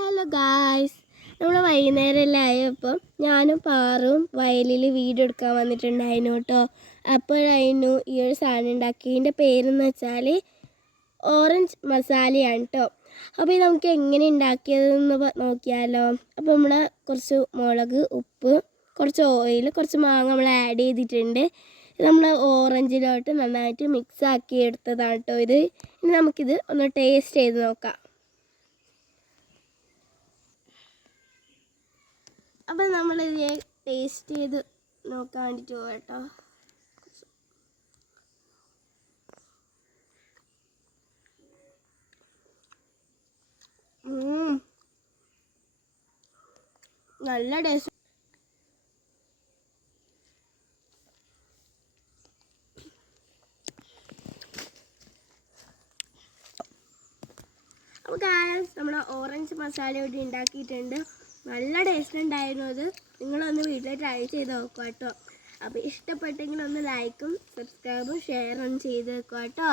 Hello guys, നമ്മൾ വൈകുന്നേരമെല്ലാം ആയപ്പോൾ ഞാനും പാറും വയലിൽ വീഡിയോ എടുക്കാൻ വന്നിട്ടുണ്ടായിരുന്നു കേട്ടോ. അപ്പോഴായിരുന്നു ഈ ഒരു സാധനം ഉണ്ടാക്കിയതിൻ്റെ പേരെന്ന് വെച്ചാൽ ഓറഞ്ച് മസാലയാണ് കേട്ടോ. അപ്പോൾ ഇത് നമുക്ക് എങ്ങനെ ഉണ്ടാക്കിയതെന്ന് നോക്കിയാലോ. അപ്പോൾ നമ്മൾ കുറച്ച് മുളക്, ഉപ്പ്, കുറച്ച് ഓയിൽ, കുറച്ച് മാങ്ങ നമ്മൾ ആഡ് ചെയ്തിട്ടുണ്ട്. നമ്മൾ ഓറഞ്ചിലോട്ട് നന്നായിട്ട് മിക്സ് ആക്കി എടുത്തതാണ് കേട്ടോ ഇത്. ഇനി നമുക്കിത് ഒന്ന് ടേസ്റ്റ് ചെയ്ത് നോക്കാം. അപ്പം നമ്മളിത് ടേസ്റ്റ് ചെയ്ത് നോക്കാൻ വേണ്ടിയിട്ട് പോകാം കേട്ടോ. നല്ല ടേസ്റ്റ്. അപ്പോൾ ഗായ്സ്, നമ്മൾ ഓറഞ്ച് മസാല ഇവിടെ ഉണ്ടാക്കിയിട്ടുണ്ട്. നല്ല ടേസ്റ്റ് ഉണ്ടായിരുന്നു. അത് നിങ്ങളൊന്ന് വീട്ടിൽ ട്രൈ ചെയ്ത് നോക്കുക കേട്ടോ. അപ്പോൾ ഇഷ്ടപ്പെട്ടെങ്കിൽ ഒന്ന് ലൈക്കും സബ്സ്ക്രൈബും ഷെയറും ചെയ്ത് വെക്കുക കേട്ടോ.